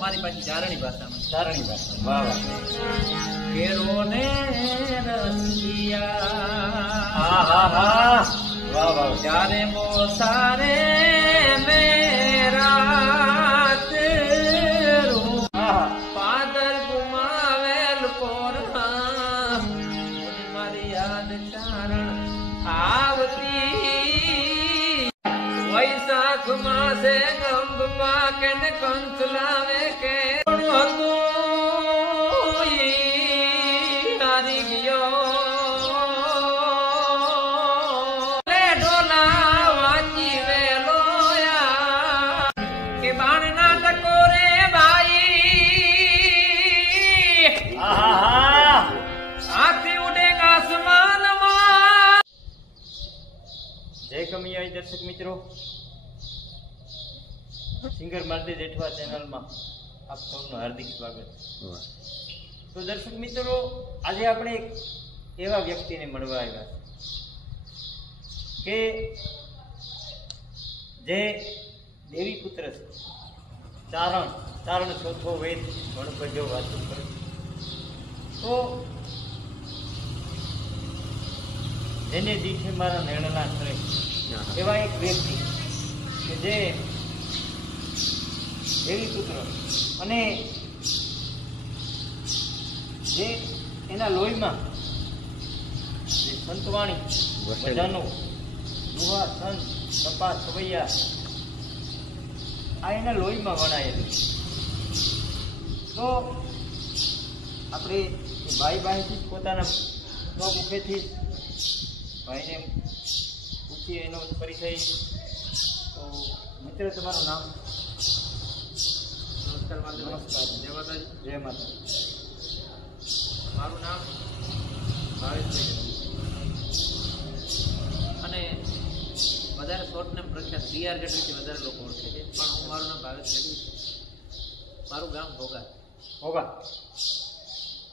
અમારી પાછી ચારણી ભાષામાં. ચારણી ભાષા. વાહ વાહ. કેરો ને રસિયા હા હા હા. વાહ વાહ. ચારે મોસારે મેરા તેરું પાદર ગુમાવેલ પોરના મારી યાદ ચારણ આવતી વૈશાખ માસે ગંભ પાકે ને કંસ લાવે કે હતું હારી ગયો લે ઢોલા વાંચી વેલો કે બાણ ના ટકોરે ભાઈ હાથી ઉડેગા આસમાનમાં. જય કમિયાઈ દર્શક મિત્રો, સિંગર માલતી જેઠવા ચેનલમાં આપ સૌનું હાર્દિક સ્વાગત. તો દર્શક મિત્રો, આજે આપણે એક એવા વ્યક્તિને મળવા આવ્યા છે કે જે દેવી પુત્ર છે. ચારણ ચોથો વેદ ગણપજો વાતો કરે. તો જેને દીઠે મારા નિર્ણયના કરે એવા એક વ્યક્તિ કે જે દેવી પુત્ર અને જે એના લોહીમાં જે સંતવાણી બધાનો દુહા સંત તપા સવૈયા આ એના લોહીમાં વણાયેલું. તો આપણે ભાઈથી પોતાના મુખેથી ભાઈને પૂછીએ એનો પરિચય. તો મિત્ર, તમારું નામ? નમસ્કાર. નમસ્કાર. જય માતાજી. જય માતા. મારું નામ ભાવેશભાઈ અને વધારે શોર્ટ નેમ પ્રખ્યાત BR ગઢવીથી વધારે લોકો ઓળખે છે, પણ મારું નામ ભાવેશ ગઢવી છે. મારું ગામ ભોગા,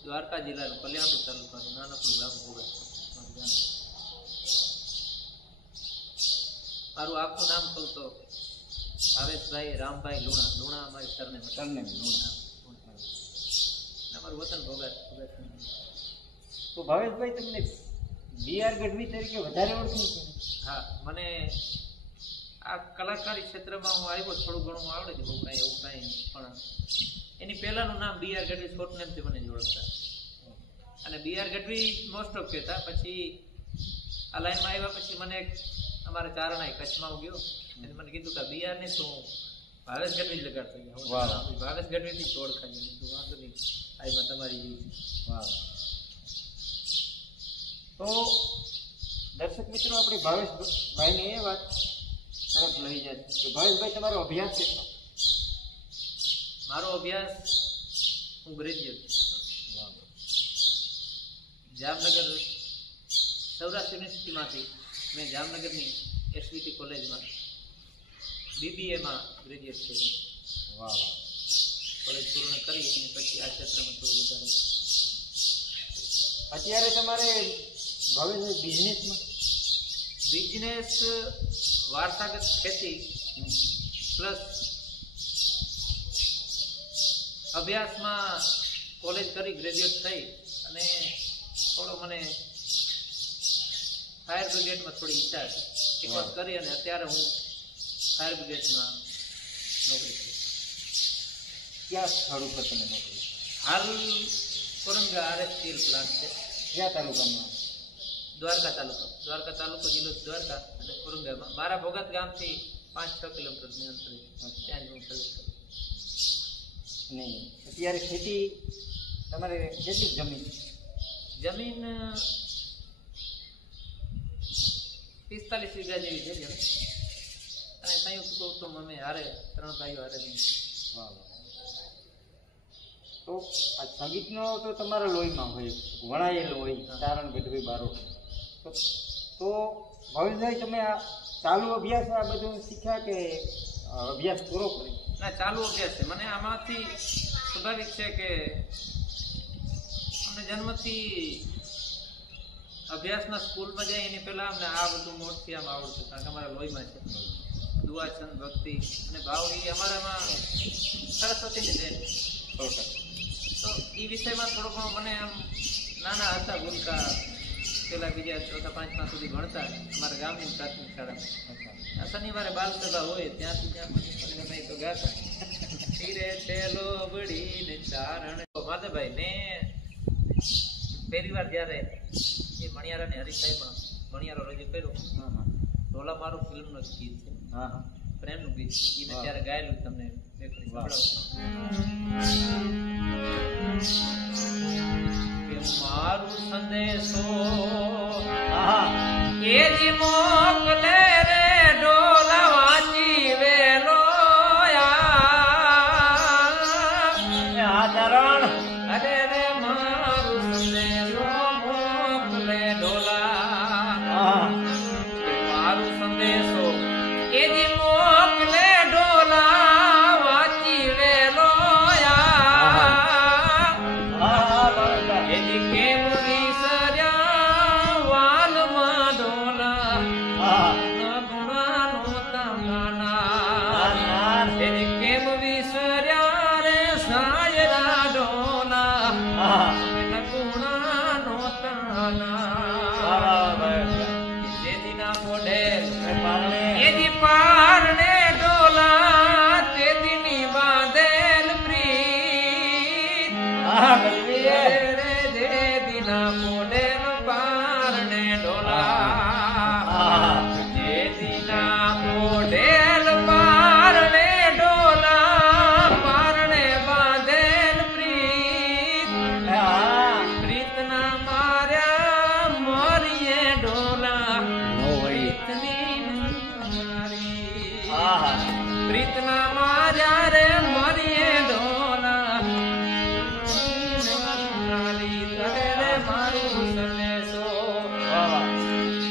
દ્વારકા જિલ્લાનું કલ્યાણપુર તાલુકાનું નાનકડું ગામ ભોગા. મારું આખું નામ કહું તો ભાવેશભાઈ રામભાઈ લુણા અમારી સરનેમ. અમારું વતન ભોગા. તો ભાવેશભાઈ, તમને BR ગઢવી તરીકે વધારે ઓળખે છે? હા, મને આ કલાકારી ક્ષેત્રમાં હું આવ્યો, થોડું ઘણું આવડે છે, બહુ કાંઈ એવું કાંઈ, પણ એની પહેલાનું નામ BR ગઢવી શોર્ટ નેમથી મને જ ઓળખતા. અને BR ગઢવી મોસ્ટ ઓફ કહેતા. પછી આ લાઈનમાં આવ્યા પછી મને અમારે ચારણાએ કચ્છમાં હું ગયો, એને મને કીધું કે BR ને શું ભાવેશ ગઢવી જ લગાડતો ગયા. ભાવેશ ગઢવીથી જ ઓળખાય. વાંધો નહીં, આમાં તમારી વાહ. તો દર્શક મિત્રો, આપણે ભાવેશભાઈને એ વાત તરફ લઈ જાય કે ભાવેશભાઈ, તમારો અભ્યાસ કેટલો? મારો અભ્યાસ, હું ગ્રેજ્યુએટ જામનગર સૌરાષ્ટ્ર યુનિવર્સિટીમાંથી મેં જામનગરની SVT કોલેજમાં BBAમાં ગ્રેજ્યુએટ થયું. વાહ. કોલેજ પૂર્ણ કરી અને પછી આ ક્ષેત્રમાં થોડું વધારે. અત્યારે તમારે ભાવેશભાઈ બિઝનેસ વારસાગત ખેતી પ્લસ અભ્યાસમાં કોલેજ કરી, ગ્રેજ્યુએટ થઈ અને થોડો મને ફાયર બ્રિગેડમાં થોડી ઈચ્છા હતી. એક વાત કરી અને અત્યારે હું ફાયર બ્રિગેડમાં નોકરી કરું. ક્યાં સ્થળ ઉપર તમે નોકરી? હાલ કોરંગા RS સ્ટીલ પ્લાન્ટ છે. કયા તાલુકામાં? દ્વારકા તાલુકો, જિલ્લો દ્વારકા અને કોરંગામાં. મારા ભોગત ગામથી 5-6 કિલોમીટરની અંતરે ત્યાં જ હું સર્વિસ કરું. અને અત્યારે ખેતી તમારે કેટલી જમીન? જમીન 45 વીઘા જેવી છે જમીન. અને સંયુક્ત કુટુંબ અમે હારે 3 ભાઈઓ હારે. વાહ. તો આ સંગીતનો તો તમારા લોહીમાં હોય, વણાયેલો હોય, ચારણ ગઢવી બારો. તો ભાવેશભાઈ, તમે આ ચાલુ અભ્યાસ આ બધું શીખ્યા કે અભ્યાસ પૂરો કરી? ના, ચાલુ અભ્યાસ છે. મને આમાંથી સ્વાભાવિક છે કે અમને જન્મથી અભ્યાસના સ્કૂલમાં જાય એની પહેલા અમને આ બધું મોટથી આમ આવડતું, કારણ કે અમારા લોહીમાં છે. દુઆ છંદ ભક્તિ અને ભાવ એ અમારામાં સરસ્વતીની દેન. તો એ વિષયમાં થોડો ઘણો મને આમ નાના હતા ભૂલકા પેલા બીજા ચોથા પાંચમા સુધી ભણતા અમારા ગામની પ્રાથમિક શાળામાં. શનિવારે બાલસભા હોય ત્યાંથી ત્યાં તો ગાતા ધીરે ચેલો બળીને ચારણ. માધવભાઈ મેં પહેલી વાર જ્યારે એ મણિયારાની હરીફાઈમાં મણિયારો રજૂ કર્યો, ઢોલા મારું ફિલ્મનું જ ગીત છે, પ્રેમનું ગીત, એ મેં ત્યારે ગાયેલું તમને મારું સંદેશો એજી મોકલે રે ઢોલા વાંચી વેલો અરે રે મારું સંદેશો મોકલે ઢોલા, મારું સંદેશો એજી મોકલે ઢોલા વાંચી વેલો એજી કેમ વિસર્યા વાલમાં ઢોલા ગુણાનો તમાના એજી કેમ વિસર્યા રે સાયરા ઢોલા ગુણાનો તાના જેથી ના મોઢે એજી પારણે ઢોલા તેથી ની બાંધેલ પ્રીત રે જેથી ના મોઢેલ પારણે ઢોલા જેથી ના મોઢેલ પારણે ઢોલા પારણે બાંધેલ પ્રીત પ્રીતના માર્યા મોરીએ ઢોલા પ્રીતના માર્યા રે મરીએ ઢોલા મારું સંદેશો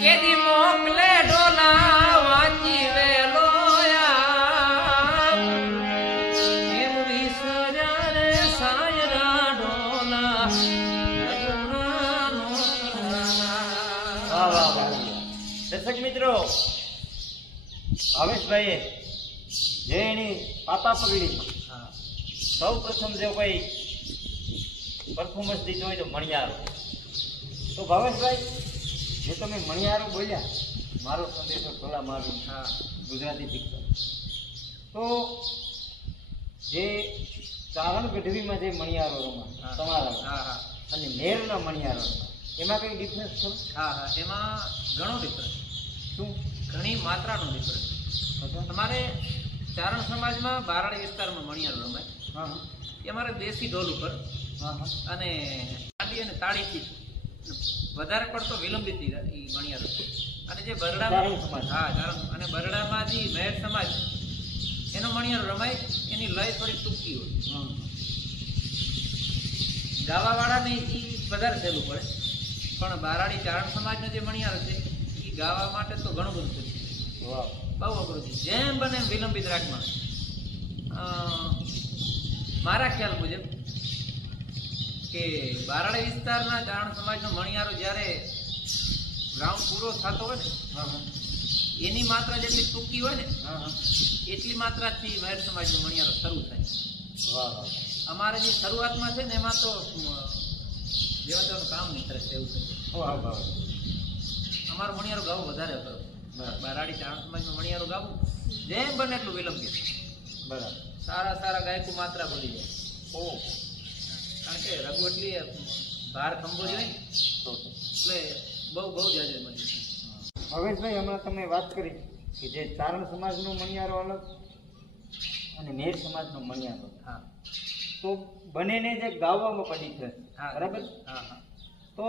કેદી મોકલે ઢોલા વાંચી વેલો એમ વિસર્યા રે સાયરા ઢોલા. દર્શક મિત્રો, ભાવેશભાઈએ જે એની પાતા પગડી સૌ પ્રથમ જો કોઈ પરફોર્મન્સ દીધું હોય તો મણિયારો. તો ભાવેશભાઈ, જે તમે મણિયારો બોલ્યા, મારો સંદેશો ઢોલા મારું ગુજરાતી પિક્ચર, તો જે ચારણ ગઢવીમાં જે મણિયારો રમા તમારા અને નેરના મણિયારો રમા, એમાં કઈ ડિફરન્સ ખરો? એમાં ઘણો ડિફરન્સ. શું? ઘણી માત્રાનો ડિફરન્સ. તમારે ચારણ સમાજમાં બારાડી વિસ્તારમાં મણિયારો રમાય, એ અમારે દેશી ઢોલ ઉપર અને દાંડી અને તાળીથી વધારે પડતો વિલંબિત મણિયારો. અને જે બરડામાં અને બરડામાં જે મહેર સમાજ એનો મણિયારો રમાય, એની લય થોડી ટૂંકી હોય. ગાવાવાળાને એ વધારે સહેલું પડે, પણ બારાડી ચારણ સમાજનો જે મણિયારો છે એ ગાવા માટે તો ઘણું બધું છે, બહુ અઘરું છે. જેમ બને એમ વિલંબિત રાગમાં. મારા ખ્યાલ મુજબ કે બારાડી વિસ્તારના ચારણ સમાજનો મણિયારો જ્યારે રાઉન્ડ પૂરો થતો હોય ને, એની માત્રા જેટલી ટૂંકી હોય ને એટલી માત્રાથી મહેર સમાજનો મણિયારો શરૂ થાય. અમારે જે શરૂઆતમાં છે ને એમાં તો જેવા તેવાનું કામ નહીં કરે એવું છે. અમારો મણિયારો ગાવો વધારે કરો. બારાડી ચારણ સમાજનો મણિયારો ગાવું જેમ બને એટલું વિલંબિત. બરાબર. સારા સારા ગાયકો માત્રા બોલી જાય. કારણ કે રઘુ એટલી ભાર ખંભો જોઈએ ને, એટલે બહુ જાજર મળી. હવેશભાઈ, હમણાં તમે વાત કરી કે જે ચારણ સમાજનો મણિયારો અલગ અને નેર સમાજનો મણિયારો, તો બંનેને જે ગાવામાં પડી છે, બરાબર? તો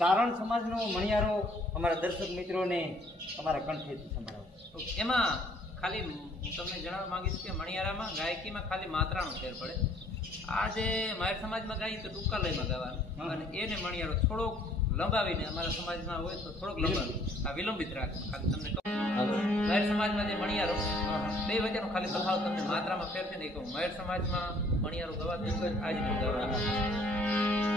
ચારણ સમાજનો મણિયારો અમારા દર્શક મિત્રોને તમારા કંઠેથી સંભળાવો. એમાં ખાલી હું તમને જણાવવા માંગીશ કે મણિયારામાં ગાયકીમાં ખાલી માત્રાનો ફેર પડે. આ જે મહેર સમાજમાં ગાય તો ટૂંકા લયમાં ગાવાનું, અને એને મણિયારો થોડોક લંબાવીને અમારા સમાજમાં હોય તો થોડોક લંબાવી આ વિલંબિત રાખ. ખાલી તમને મહેર સમાજમાં જે મણિયારો બે વચ્ચેનો ખાલી તફાવત તમને માત્રામાં ફેર છે ને કહું. મહેર સમાજમાં મણિયારો ગવાતું આજ રીતે ગવાતું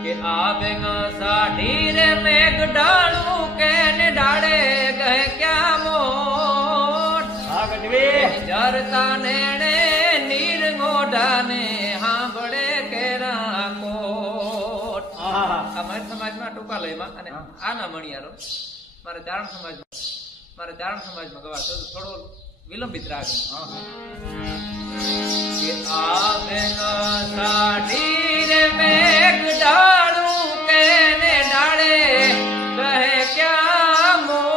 કે આવેગા સાઢી રે મેઘ ડાળું કે ને ડાળે ગહે ક્યાં મોટ ગઢવી જરતા નેણે નીર મોઢાને સાંભળે કેરા કોટ. આ મારી સમાજમાં ટૂંકાલયમાં અને આના મણિયારો મારે ચારણ સમાજમાં ગવાતો થોડો વિલંબિત રાગ. કે આવે ન સાડી રે મેઘ ડાળું કેને ડાળે કહે ક્યાં મોર.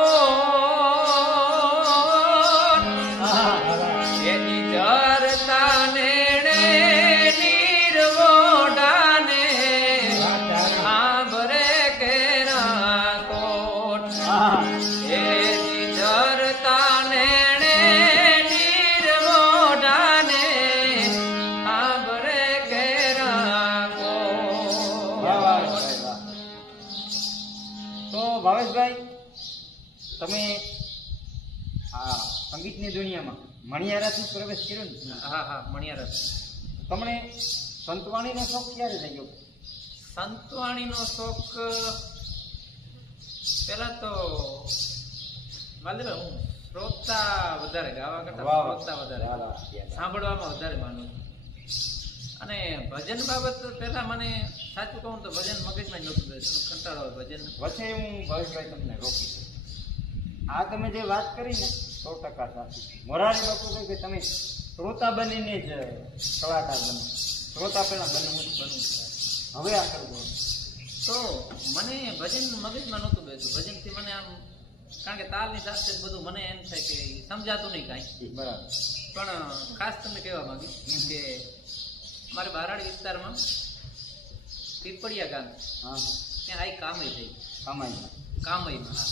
એની જરતા નેણે નીર મોઢાને સાંભળે કેરા કોટ. એની જરતા નેણે નીર મોઢાને સાંભળે કેરા કોટ. તો ભાવેશભાઈ તમે આ સંગીતની દુનિયામાં મણિયારાથી પ્રવેશ કર્યો ને? હા મણિયાર. તમને સંતવાણીનો શોખ ક્યારે થઈ ગયો? સંતવાણીનો શોખ પેલા તો માલદેવ હું શ્રોતા વધારે, ગાવા કરતા શ્રોતા વધારે, સાંભળવામાં વધારે માનું છું. અને ભજન બાબત પેલા મને સાચું કહું તો ભજન મગજમાં જ નહોતું બેસતું, કંટાળો આવે ભજન. વચ્ચે હું ભાવેશભાઈ તમને રોકી દઉં. આ તમે જે વાત કરી ને 100% સાચી. મોરારી બાપુ કહે કે તમે શ્રોતા બનીને જ કલાકાર બનો. શ્રોતા પેલા બનવું જ બનવું. હવે આગળ બોલો. તો મને ભજન મગજમાં નહોતું બેસતું. ભજનથી મને આમ, કારણ કે તાલની સાથે બધું મને એમ થાય કે સમજાતું નહીં કાંઈ. બરાબર. પણ ખાસ તમને કહેવા માંગીશ કે મારે બારાડી વિસ્તારમાં પીપળિયા ગામ, ત્યાં આ કામય થઈ. કામયમાં હા.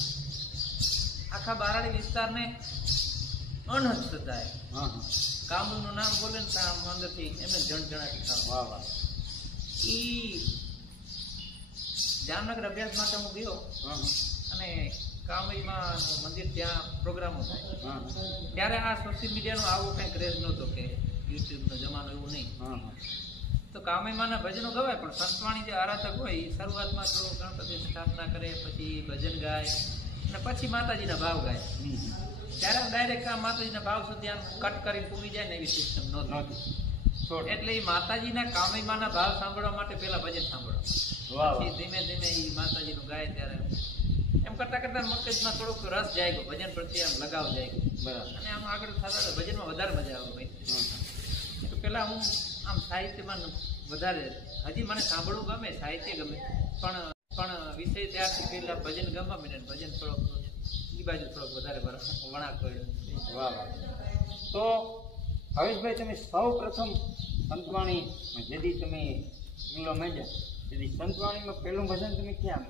આખા બારાડી વિસ્તારને અનહદ થતા કામનું નામ બોલે ને ત્યાં અંદરથી એમને જણજણાટી થાય. ઈ જામનગર અભ્યાસ માટે હું ગયો અને કામયમાં મંદિર ત્યાં પ્રોગ્રામો થાય ત્યારે આ સોશિયલ મીડિયાનો આવો કંઈ ક્રેઝ નહોતો કે યુટ્યુબનો જમાનો એવું નહીં. તો કામયમાંના ભજનો ગવાય, પણ સંતવાણી જે આરાધક હોય એ શરૂઆતમાં તો ગણપતિની સ્થાપના કરે, પછી ભજન ગાય અને પછી માતાજીના ભાવ ગાય. ત્યારે ડાયરેક્ટ આ માતાજીના ભાવ સુધી આમ કટ કરીને પૂરી જાય ને એવી સિસ્ટમ નહોતી. એટલે એ માતાજીના કામયમાંના ભાવ સાંભળવા માટે પેલા ભજન સાંભળો, પછી ધીમે ધીમે એ માતાજીનું ગાય ત્યારે એમ કરતા કરતા મગજમાં થોડોક રસ જાય ગયો, ભજન પ્રત્યે આમ લગાવ જાય ગયો. બરાબર. અને આમ આગળ થતા ભજનમાં વધારે મજા આવે ભાઈ. તો પેલા હું આમ સાહિત્યમાં વધારે, હજી મને સાંભળવું ગમે, સાહિત્ય ગમે, પણ વિષય ત્યારથી પેલા ભજન ગમવા માંડે, ભજન થોડોક એ બાજુ થોડોક વધારે વળાંક પડ્યો. વાહ વાહ. તો હવેશભાઈ તમે સૌ પ્રથમ સંતવાણી જેથી તમે મિલો માંડ્યા, તેથી સંતવાણીમાં પહેલું ભજન તમે ક્યાં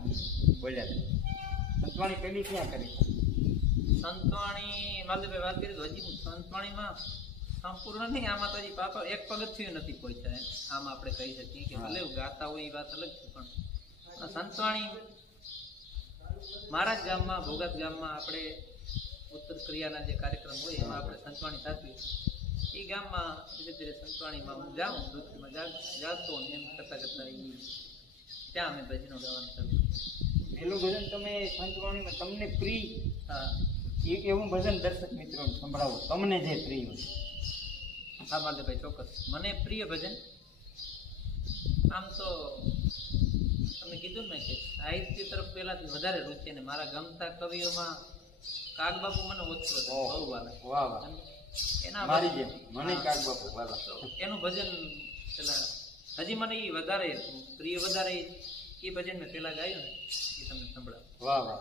બોલ્યા? સંતવાણી પહેલી ક્યાં કરી? સંતવાણી માલદેવભાઈ વાત કરી તો હજી હું સંતવાણીમાં સંપૂર્ણ નહીં, આમાં તો હજી પાપા એક પગથિયું નથી પહોંચ્યા. આમ આપણે કહી શકીએ કે ભલે ગાતા હોય એ વાત અલગ છે, પણ સંતવાણી મારા જ ગામમાં, ભોગાત ગામમાં આપણે ઉત્તર ક્રિયાના જે કાર્યક્રમ હોય એમાં આપણે સંતવાણી થતી, એ ગામમાં ધીરે ધીરે સંતવાણીમાં હું જાઉં, નૃત્યમાં જાતો ને એમ કરતા કરતા ત્યાં અમે ભજનો ગાવાનું ચાલુ. પેલું ભજન તમે સંતવાણીમાં તમને પ્રિય એવું ભજન દર્શક મિત્રો સંભળાવો, તમને જે પ્રિય હોય. હા માલદેવભાઈ ચોક્કસ. મને પ્રિય ભજન આમ તો તમે કીધું ને કે સાહિત્ય તરફ પહેલાથી વધારે રુચિ, અને મારા ગમતા કવિઓમાં કાગબાપુ મને ઓછો બહુ વાલે. વાહ વાહ. એના મારી જેમ મને કાગબાપુ વાલા. એનું ભજન પેલા હજી મને એ વધારે પ્રિય, વધારે એ ભજન મેં પેલા ગાયું ને એ તમને સંભળાવ. વાહ વાહ.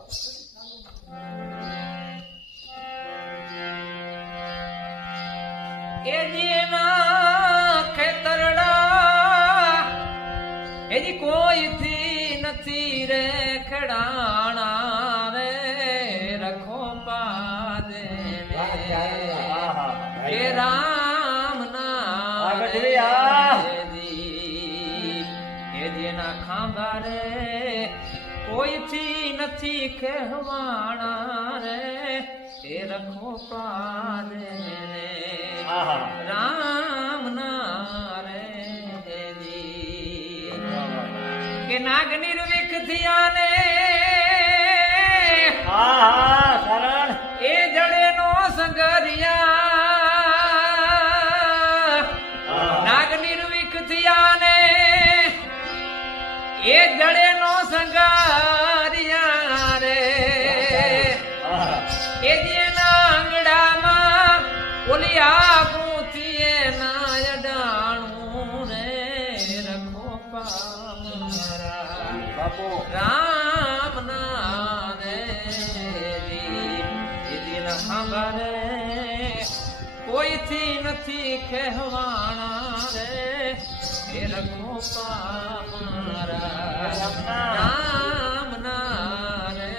કે જેના ખેતરડા એજી કોઈથી નથી રે ખેડાણા રે રખો પાદે કે રામ ના કે જેના ખાંભા રે કોઈથી નથી કહેવાણા રે એ રખો પાદે રામ ના રે કે નાગ નિર્વિક થયા ને એ જડે નો સંગરિયા રે કોઈથી નથી કહેવાણા રે એ રખો પામારા રામના રે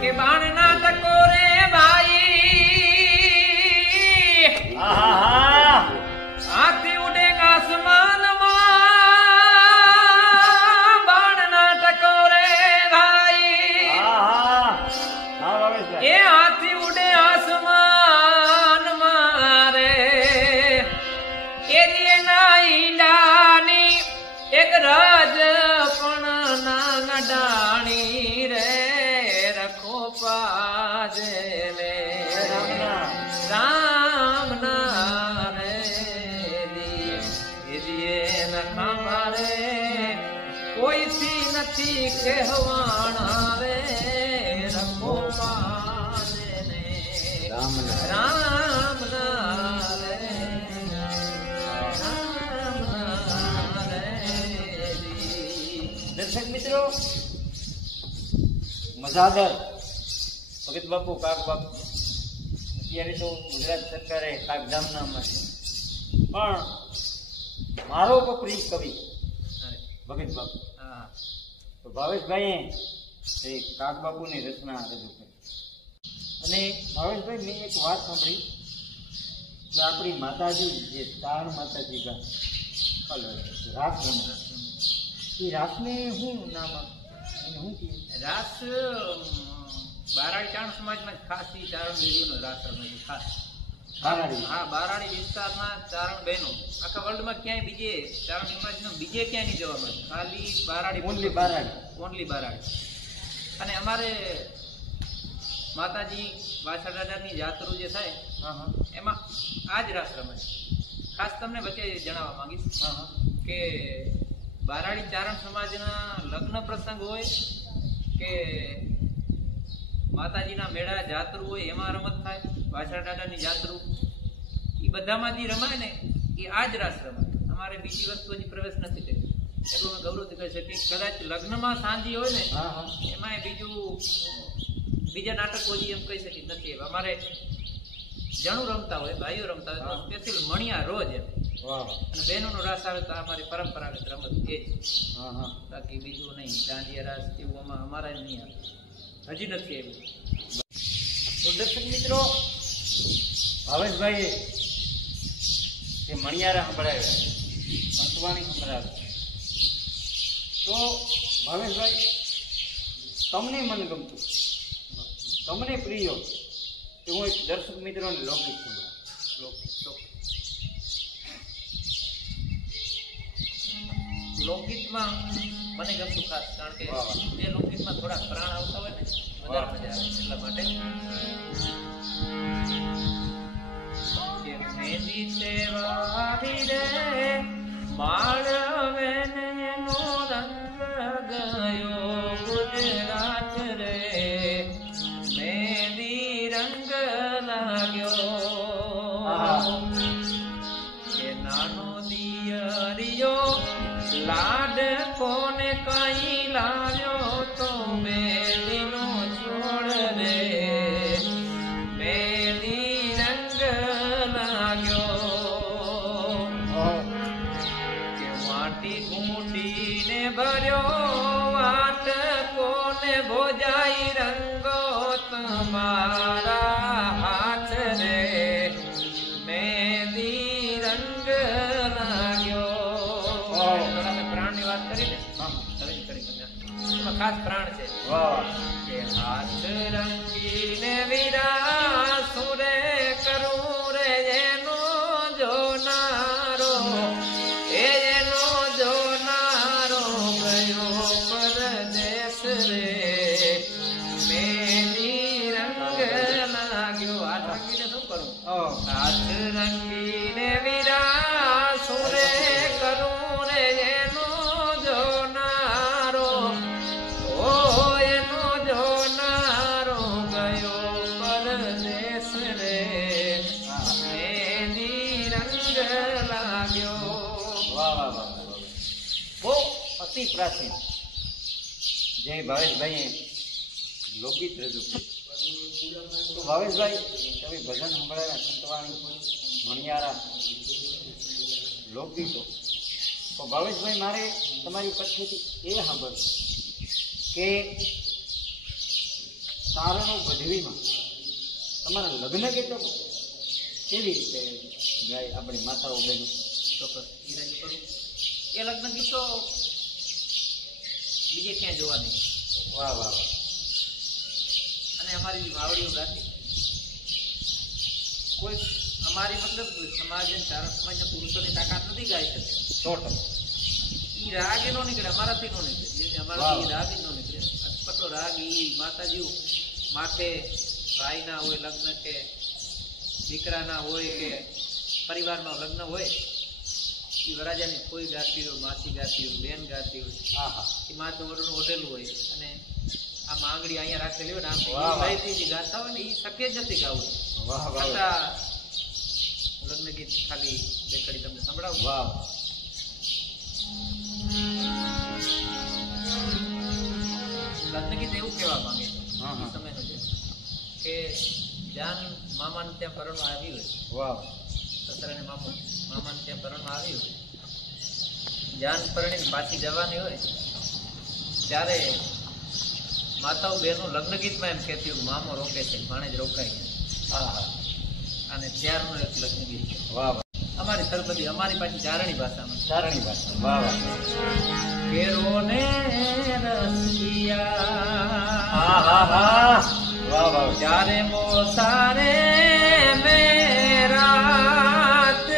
કે બાણના ટકોરે ભાઈ હાથી ઉડે આસમાનમાં બાણના ટકોરે ભાઈ એ હાથી ઉડે આસમાનમાં રે એના ઈંડાની એક રાજ પણ ના ડાણી રે રખો પાજે લે રામ ના રે દિયે નખા મારે કોઈથી નથી કહેવાણા રે રખો પાજે ને રામ ના રે દર્શક મિત્રો, મજાદર ભગત બાપુ કાક બાપુ અત્યારે તો ગુજરાત સરકારે કાકધામનામાં છે, પણ મારો પ્રિય કવિ ભગત બાપુ તો ભાવેશભાઈએ એ કાક બાપુની રચના રજૂ કરી. અને ભાવેશભાઈ, મેં એક વાત સાંભળી કે આપણી માતાજી જે તાણ માતાજી રાસ રમે, એ રાસને શું નામ શું કહે? રાસ બારાડી ચારણ સમાજમાં ખાસ ઈ ચારણ બેડીઓનો રાસ રમે છે ખાસ. બારાડી? હા, બારાડી વિસ્તારમાં ચારણ બહેનો આખા વર્લ્ડમાં ક્યાંય બીજે ચારણ સમાજનો બીજે ક્યાંય નહીં જોવા મળે, ખાલી બારાડી, ઓનલી બારાડી, ઓનલી બારાડી. અને અમારે માતાજી વાછા દાદાની જાત્રું જે થાય એમાં આ જ રાસ રમે છે. ખાસ તમને વચ્ચે જણાવવા માંગીશ કે બારાડી ચારણ સમાજના લગ્ન પ્રસંગ હોય કે માતાજીના મેળા જાત્રું હોય એમાં રમત થાય, વાછા દાદાની જાત્રું, એ બધામાં જે રમાય ને એ આ જ રાસ રમાય. અમારે બીજી વસ્તુ હજી પ્રવેશ નથી થયો, એટલું મેં ગૌરવથી કહી શકીએ. કદાચ લગ્નમાં સાંજી હોય ને એમાં બીજા નાટકો એમ કહી શકી નથી. અમારે જણું રમતા હોય, ભાઈઓ રમતા હોય તો સ્પેશિયલ મણિયા રોજ એમ. અને બહેનોનો રાસ આવે તો અમારી પરંપરાગત રમત એ જ, બાકી બીજું નહીં. દાંડિયા રાસ એવું અમારા નહીં આવે, હજી નથી આવ્યું. તો દર્શક મિત્રો, ભાવેશભાઈએ જે મણિયારા સંભળાવ્યા, પંચવાણી સંભળાવે, તો ભાવેશભાઈ તમને મન ગમતું, તમને પ્રિય કે હું એક દર્શક મિત્રોને લોકગીત સંભળાવું. લોકગીતમાં મને ગમતું ખાસ, કારણ કે જે લોકગીતમાં થોડા પ્રાણ આવતા હોય ને વધારે મજા આવે, એટલા માટે. કે મેંદી સેવારી રે માળવે નો રંગ ગયો ગુજરાત રે, મેંદી રંગ લાગ્યો કે નાનો દિયરિયો લાડ કોને કઈ લાવ્યો તો મેલીનો છોડ રે, મેલી રંગ લાગ્યો કે માટી ઘૂંટીને ભર્યો વાટ કોને ભોજાઈ રંગો તમારા હાથ રે, મેલી રંગ લાગ્યો. પ્રાણની વાત કરી ને, એમાં ખાસ પ્રાણ છે કે હાથ રંગીને વીરા સુરે કરું રે એનો જોનારો, એનો જોનારો ગયો પરદેશ રે, મેલી રંગ લાગ્યો. હાથ રંગીને શું કરું? હાથ રંગીને વીરા સુરે કરું રે એનો જોનારો, ઓ એનો જોનારો ગયો પરદેશ રે, મેલી રંગ લાગ્યો. વાહ વાહ વાહ, બહુ અતિ પ્રાચીન. જય ભાવેશભાઈએ લોકગીત રજૂ કર્યું. તો ભાવેશભાઈ તમે ભજન સંભળાવ્યા, સંતવાણી, મણિયારા, લોકગીતો. તો ભાવેશભાઈ મારે તમારી પાસેથી એ સાંભળવું કે તારણો ગઢવીમાં તમારા લગ્ન ગીતો કેવી રીતે ગાય આપણી માતાઓ બહેનો? ચોક્કસ એ રજૂ કરું. એ લગ્ન ગીતો બીજે ક્યાંય જોવા નહીં. વાહ વાહ વાહ. અને અમારી વાવડીઓ ગાતી કોઈ અમારી મતલબ સમાજ ચારણ સમાજના પુરુષોની તાકાત નથી ગાઈ શકે. 100%. ઈ રાગ એનો નીકળે, અમારાથી નો નીકળે. જેથી અમારાથી રાગ નો નીકળે. અટપટો રાગ ઈ માતાજી માથે ભાઈના હોય લગ્ન કે દીકરાના હોય કે પરિવારમાં લગ્ન હોય, એ વરાજાની કોઈ ગાતી હોય, માસી ગાતી હોય, બેન ગાતી હોય, હા હા. એ માથે ઓરડું ઓઢેલું હોય અને આમાં આંગળી અહીંયા રાખેલી હોય ને વાહ, વાહ. આમ ગાયત્રી જે ગાતા હોય ને એ શક્ય જ નથી ગાવું. વાહ વાહ છતાં લગ્ન ગીત ખાલી બે કડી તમને સંભળાવું. વાહ. લગ્ન ગીત એવું કહેવા માંગે હા, હા. છે સમયનું છે કે જાન મામાને ત્યાં પરણવા આવી હોય, વાહ સસરાને મામાને ત્યાં પરણવા આવી હોય, જાન પરણીને પાછી જવાની હોય ત્યારે માતાઓ બહેનો લગ્ન ગીતમાં એમ કહેતી હોય મામો રોકે છે, ભાણેજ રોકાય છે. હા હા. અને ત્યારનું એક લગ્ન ગીત છે. વાહ વાહ. અમારી સરબદી, અમારી પાછી ચારણી ભાષામાં. ચારણી ભાષા. વાહ વાહ. કેરો ને રસિયા, હા હા હા. વાહ વાહ. જ્યારે મોસારે મેરાત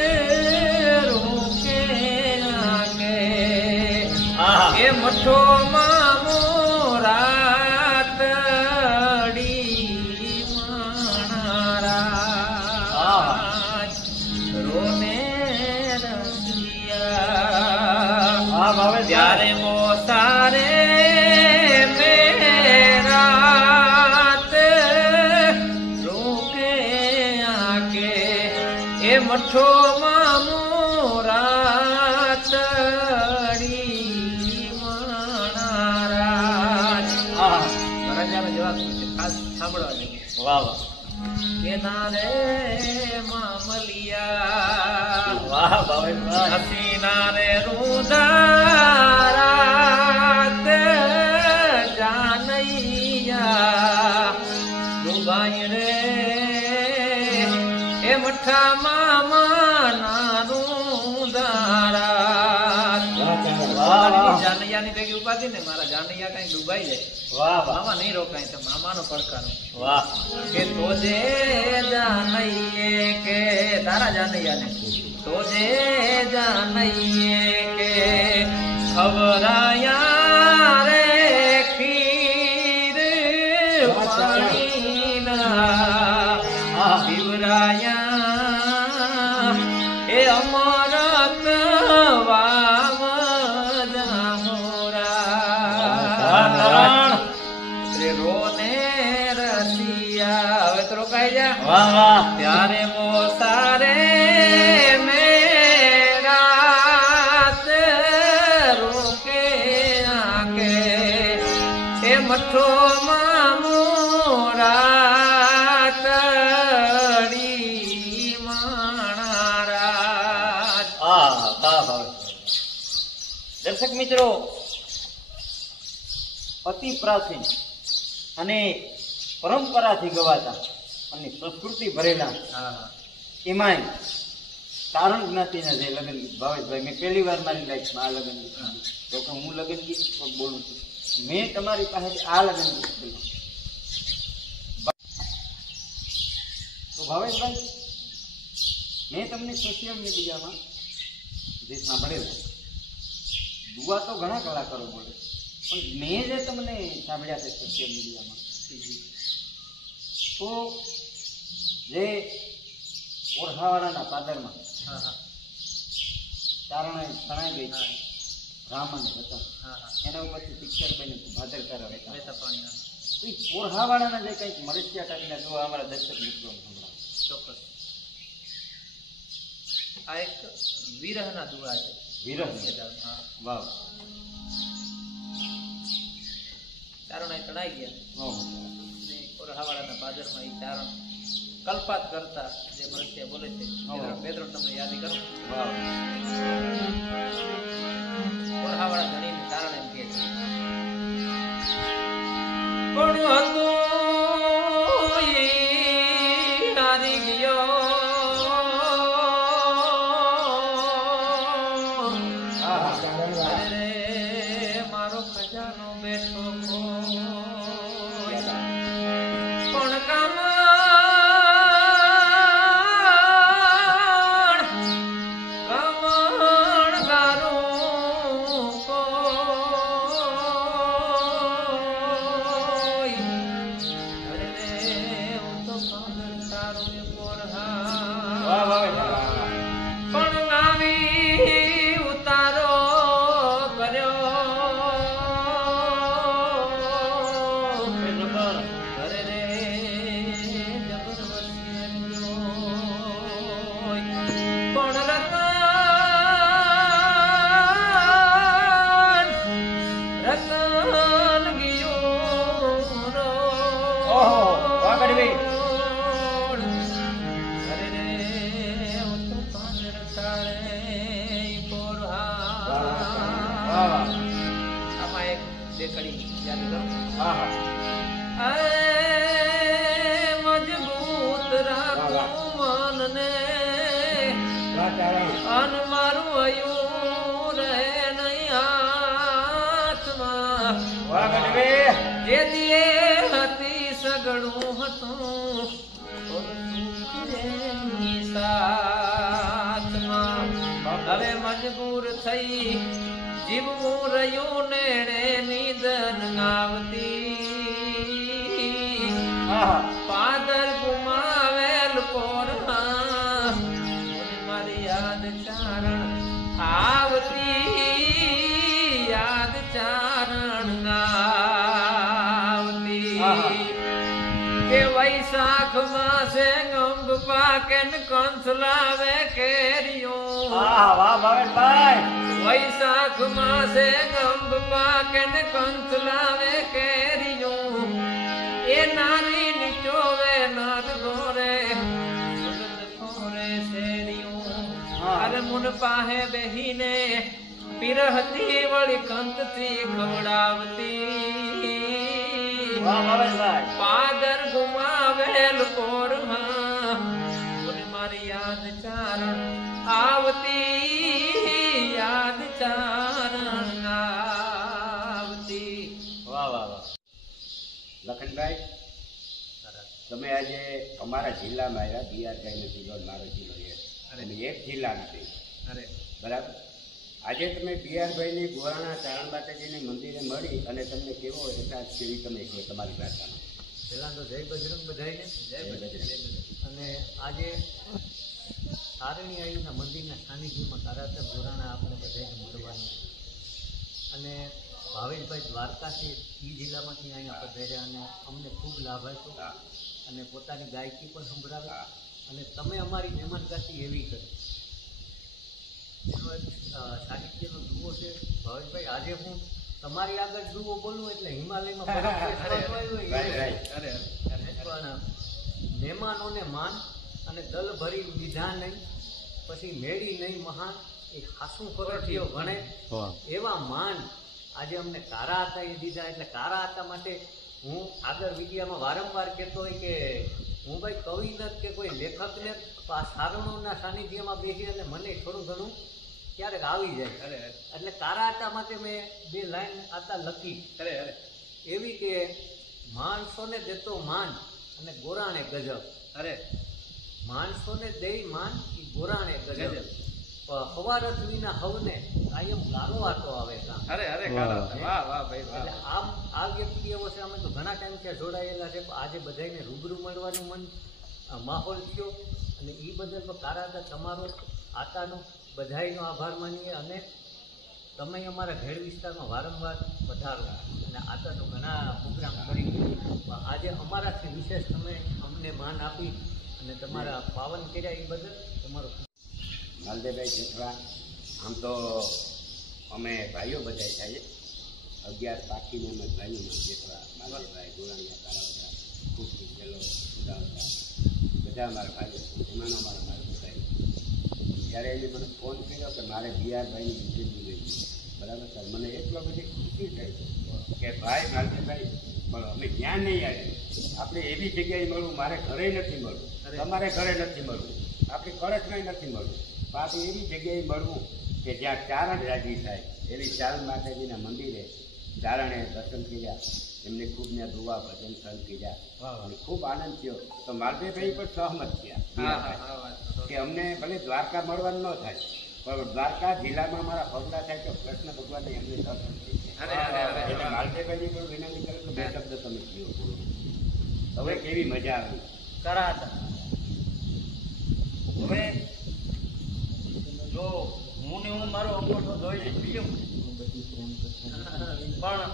રૂકે આગે, હા. એ મઠો મામો રાતડી માણારા રોને રસિયા. હા ભાવેશ. ત્યારે મોસારે મેરાત રૂકે આગે, એ મઠો મામો રાતડી માણારા. હા. વરાજાનો જવાબ શું છે? ખાસ સાંભળવા જેવું. વાહ વાહ. કે ના રે મામલિયા, વાહ ભાવેશ વાહ. હસીના રે રુદારાત જાનૈયા, ડુબાઈ રે એ મઠા મામા ના રુદારાત. વાહ વાહ. જાનૈયાની ભેગી ઉપાધી ને મારા જાનૈયા કઈ ડૂબાઈ જાય, વાહ વાહ. મામા નહીં રોકાય તો મામાનો પડકારો. વાહ. કે તોજે જાનૈયે કે તારા જાનૈયાને તોજે જાનૈયે કે ખવરાયા રે ખીર પાણીના, પીવરાયા એ અમરત વાવદા મોરા. રે રોને રસિયા. હવે તો રોકાઈ જા. વાહ વાહ. ત્યારે મોસારે મેરાત રોકે આગે, એ મઠો મામો રાતડી માણારા. હા વાહ ભાવેશ. દર્શક મિત્રો, અતિ પ્રાચીન અને પરંપરાથી ગવાતા અને સંસ્કૃતિ ભરેલા હા એમાંય તારણ જ્ઞાતિના જે લગ્ન ગીત, ભાવેશભાઈ મેં પહેલી વાર મારી લાઈફમાં આ લગ્ન ગીત સાંભળ્યું. તો કે હું લગ્ન ગીત બોલું છું, મેં તમારી પાસેથી આ લગ્ન ગીત બોલ્યું. તો ભાવેશભાઈ, મેં તમને સોશિયલ મીડિયામાં જે સાંભળેલા દુઆ તો ઘણા કલાકારો બોલે, પણ મેં જે તમને સાંભળ્યા છે સોશિયલ મીડિયામાં, તો જે ઓરહાવાળાના પાદરમાં હા હા ચારણાએ તણાઈ ગઈ છે, રામ અને રતન, હા હા. એના ઉપરથી પિક્ચર બન્યું હતું ભાદરકારા રહેતા. બેતા પાણીના. તો એ ઓરહાવાળાના જે કંઈક મળસ્યા ટાઈપના જો અમારા દર્શક મિત્રોને સંભળાવો. ચોક્કસ. આ એક વિરહના દુઆ છે. વિરહ. હા. વાહ. ચારણાએ તણાઈ ગયા. ઓહો. કોરહાવાળાના પાદરમાં એ ચારણ કલ્પાત કરતા જે મનુષ્ય બોલે છે બે ત્રણ તમને યાદ કરું. કોરહાવાળા ધણીને ચારણ એમ કહે છે કોણ હતું હારી ગયો મારો ખજાનો બેઠો પણ કમણ ગારું કોઈ અરે હું તો પાગલ તારું કોરહા પણ ગાવી ઉતારો કર્યો અરે રે આમાં એક દેખડી યાદ કરો. મજબૂત રાખું મનને અન મારું અયું રહે નહીં હાથમાં જે દિયે હતી સગડું હતું સાથમાં હવે મજબૂર થઈ જીવવું રહ્યું નેણે નિધન આવતી પાદર ગુમાવેલ કોરહા મારી યાદ ચારણ આવતી યાદ ચારણ આવતી કે વૈશાખ માસે ગંગ પાકે કંસ લાવે કેરીઓ વૈશાખ માસે ગંગ પાકે કંસ લાવે કેરીઓ એ નારી નીચોવે નર ગોરે સુગંધ ખોરે શેરીઓ અરે મુન પાહે બેહીને પીરહતી વળી કંતથી ખવડાવતી પાદર ગુમાવેલ કોરમાં મારી યાદ ચારણ આવતી યાદ ચારણ આવતી. વાહ વાહ વાહ. લખનભાઈ તમે આજે અમારા જિલ્લામાં આવ્યા. બિહારભાઈનો જિલ્લો મારો જિલ્લો છે અને એક જિલ્લા નથી બરાબર. આજે તમે બિહારભાઈની ગોરાણા ચારણ માતાજીની મંદિરે મળી અને તમને કેવો અહેસાસ કેવી તમે કહો તમારી ભાષામાં. પહેલાં તો જય બજરંગ બધાઈને. જય બજરંગ. અને આજે તારણી આયુના મંદિરના સાનિધ્યમાં કારાતર ગોરાણા આપણે બધાને મળવાની અને ભાવેશભાઈ દ્વારકાથી એ જિલ્લામાંથી અહીંયા પધાર્યા અને અમને ખૂબ લાભ આપ્યો અને પોતાની ગાયકી પણ સંભળાવી અને તમે અમારી મહેમાનગતિ એવી કરી. એનો એક સાહિત્યનો દુઓ છે ભાવેશભાઈ. આજે હું તમારી આગળ દુઓ બોલું એટલે હિમાલયમાં પણ મહેમાનોને માન અને દલ ભરી દીધા નહીં પછી મેળી નહીં મહાન એ ખાસું કરઠિયો ભણે એવા માન આજે અમને કારા હતા એ દીધા. એટલે કારા હતા માટે હું આગળ વિડીયામાં વારંવાર કહેતો હોય કે હું ભાઈ કવિ નથી કે કોઈ લેખકને આ સારણોના સાનિધ્યમાં બેસી અને મને થોડું ઘણું ક્યારેક આવી જાય. એટલે કારા હતા માટે મેં બે લાઈન આતા લખી એવી કે માણસોને દેતો માન અને ગોરાણે ગજબ. માણસોને દે માન એ ગોરાણે ગજબ હવારત વિના હવને કાયમ ગારો આતો આવે આમ આ વ્યક્તિ એવો છે. અમે તો ઘણા ટાઈમ ત્યાં જોડાયેલા છે. આજે બધાને રૂબરૂ મળવાનું મન માહોલ થયો અને એ બદલ કારાતા તમારો આતાનો બધાયનો આભાર માનીએ અને તમે અમારા ઘેડ વિસ્તારમાં વારંવાર પધારો અને આતાનો ઘણા પ્રોગ્રામ કરી આજે અમારાથી વિશેષ તમે અમને માન આપી અને તમારા પાવન કર્યા એ બદલ તમારો માલદેવભાઈ જેઠવા. આમ તો અમે ભાઈઓ બધા થાય 11 પાકીને અમે ભાઈઓમાં જેઠવા માલદેવભાઈ ગોરાણીયા કારાવડા ખૂબ બધા મારા ભાઈઓ એમાંનો મારા ભાઈ જ્યારે એને મને ફોન કર્યો કે મારે બીઆરભાઈની ઇન્ટરવ્યૂ લઈ બરાબર સર મને એટલો બધી ખુશી થઈ કે ભાઈ માલતીભાઈ પણ અમે ત્યાં નહીં આવીએ આપણે એવી જગ્યાએ મળવું મારે ઘરે નથી મળવું તમારે ઘરે નથી મળવું આપણી કળશમાં નથી મળવું પણ આપણે એવી જગ્યાએ મળવું કે જ્યાં ચારણ રાજી થાય એવી ચારણ માતાજીના મંદિરે ચારણે દર્શન કર્યા એમને ખૂબ ત્યાં દુઆ ભજન સહન કર્યા અને ખૂબ આનંદ થયો તો માલતીભાઈ પણ સહમત થયા કે અમને ભલે દ્વારકા મળવાનું ન થાય પણ દ્વારકા જિલ્લામાં મારા પગલા થાય તો કૃષ્ણ ભગવાનને એમને દર્શન થઈ એટલે માલતીભાઈની પણ વિનંતી કરું તો બે શબ્દ તમે કહો હવે કેવી મજા આવી સારા હતા. હવે જો હું ને હું મારો અંગૂઠો જોઈ બીજું પણ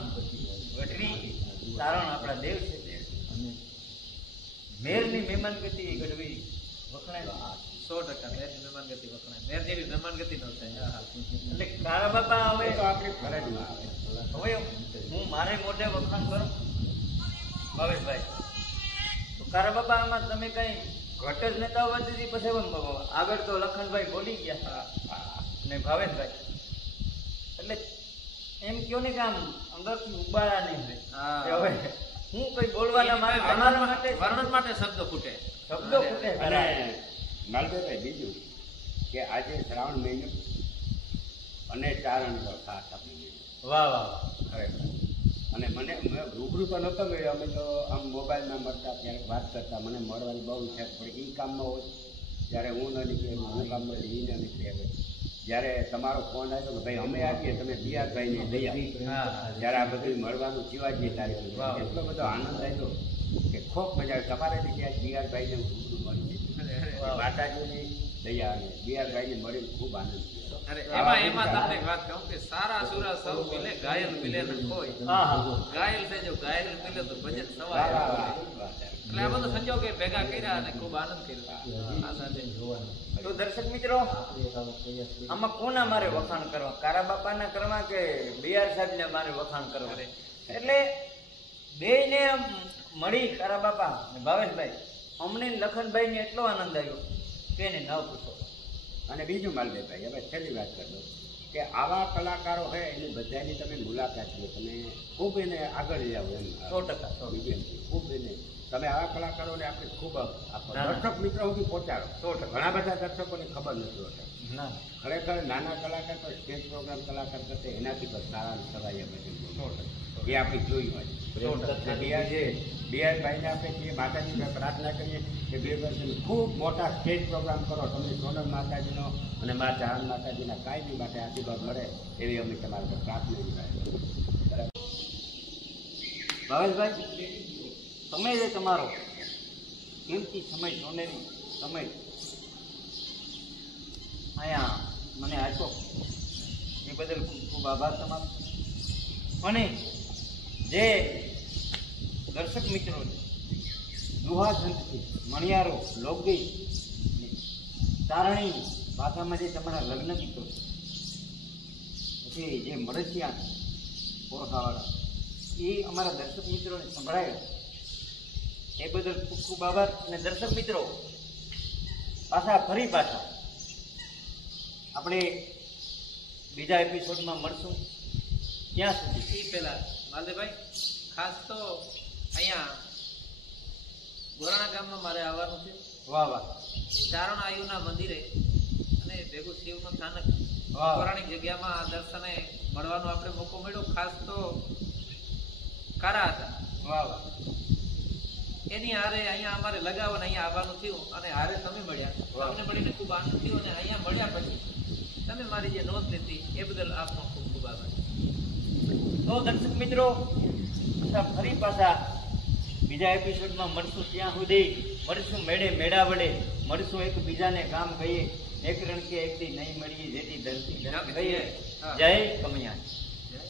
ગઢવી તારણ આપણા દેવ છે તે મેરની મહેમાનગતિ ગઢવી વખણાય 100% મેરની મહેમાનગતિ વખણાય. મેર જેવી મહેમાનગતિ ન થાય. એટલે કારા બાપા હવે તો આપણી ફરજમાં આવે હવે હું મારે મોઢે વખાણ કરું ભાવેશભાઈ તો કારા બાપા આમાં તમે કઈ ઘટ જ નેતા હોવા દીધી પછી આગળ તો લખનભાઈ બોલી ગયા ને ભાવેશભાઈ એટલે એમ કયો ને કે આમ અંદરથી ઉબાળા નહીં હવે હું કઈ બોલવાના તમારા માટે વર્ણન માટે શબ્દો ખૂટે. અને માલતીભાઈ બીજું કે આજે શ્રાવણ મહિનો અને ચારણનો સાથ આપી વાહ વાહ ખરેખર અને મને રૂબરૂ તો નહોતો મળ્યો અમે તો આમ મોબાઈલમાં મળતા ત્યારે વાત કરતા મને મળવાની બહુ ઈચ્છા પણ એ કામમાં હોય ત્યારે હું ન નીકળે હું કામમાં એ ન નીકળે જ્યારે તમારો ફોન આવ્યો કે ભાઈ અમે આવીએ તમે બીઆરભાઈને લઈ આવ્યા ત્યારે આ બધું મળવાનું શિવાજી તારીખ એટલો બધો આનંદ આવ્યો કે ખૂબ મજા આવી તમારે ત્યાં બીઆરભાઈને રૂબરૂ મળી માતાજીની દયા અને બીઆરભાઈને મળીને ખૂબ આનંદ થયો. એમાં તમને એક વાત કહું કે સારા સુરા સૌ મિલે ઘાયલ મિલે ન કોઈ. ઘાયલ છે જો ઘાયલ મિલે તો ભજન સવાય. એટલે આ બધું સંજોગે ભેગા કર્યા અને ખૂબ આનંદ કર્યો આ સાથે જોવાનું. તો દર્શક મિત્રો આમાં કોના મારે વખાણ કરવા કારા બાપાના કરવા કે બીઆર સાહેબને મારે વખાણ કરવા એટલે બેયને મળી કારા બાપા ને ભાવેશભાઈ અમને લખનભાઈને એટલો આનંદ આવ્યો કે એને ન પૂછો. અને બીજું માલદેવભાઈ હવે છેલ્લી વાત કરજો કે આવા કલાકારો હોય એની બધાની તમે મુલાકાત લો તમે ખૂબ એને આગળ લઈ આવો એમ 100% બીજું ખૂબ એને તમે આવા કલાકારોને આપણે ખૂબ દર્શક મિત્રો સુધી પહોંચાડો. ઘણા બધા દર્શકોને ખબર નથી હોતા ખરેખર નાના કલાકાર તો સ્ટેજ પ્રોગ્રામ કલાકાર કરશે એનાથી પણ સારા સવાય બધું એ આપણે જોયું હોય બીઆરભાઈને આપણે જે માતાજીને પ્રાર્થના કરીએ કે બે વર્ષ ખૂબ મોટા સ્ટેજ પ્રોગ્રામ કરો તમને સોનલ માતાજીનો અને મા ચારણ માતાજીના કાયમી માટે આશીર્વાદ મળે એવી અમે તમારા પર પ્રાર્થના બરાબર ભાવેશભાઈ તમે જે તમારો કિંમતી સમય સોનેરી સમય અહીંયા મને આપ્યો એ બદલ ખૂબ ખૂબ આભાર તમારો. અને જે દર્શક મિત્રો દુહા સંતથી મણિયારો લોકગીત તારણી ભાષામાં જે તમારા લગ્ન ગીતો પછી જે મળસિયા ઓળખાવાળા એ અમારા દર્શક મિત્રોને સંભળાયો એ બદલ ખૂબ ખૂબ આભાર. અને દર્શક મિત્રો ફરી પાછા આપણે બીજા એપિસોડમાં મળશું. ત્યાં સુધી એ પહેલા માલદેવભાઈ ખાસ તો અહીંયા ગોરાણા ગામમાં મારે આવવાનું છે. વાહ વાહ ચારણ આયુના મંદિરે અને ભેગું શિવનું સ્થાનક વાહ. પૌરાણિક જગ્યામાં દર્શને મળવાનો આપણે મોકો મળ્યો. ખાસ તો કારા હતા વાહ વાહ એની હારે અહીંયા અમારે લગાવવાને અહીંયા આવવાનું થયું અને હારે તમે મળ્યા. તમને મળીને ખૂબ આનંદ થયો અને અહીંયા મળ્યા પછી તમે મારી જે નોંધ લીધી એ બદલ આપનો ખૂબ ખૂબ આભાર. તો દર્શક મિત્રો ફરી પાછા બીજા એપિસોડમાં મળશું. ત્યાં સુધી મળશું મેળે મેળા વડે મળશું એકબીજાને કામ કહીએ એક રણ કે એક દી નહીં મળીએ જેથી ધરતી કહીએ. જય કમૈયા.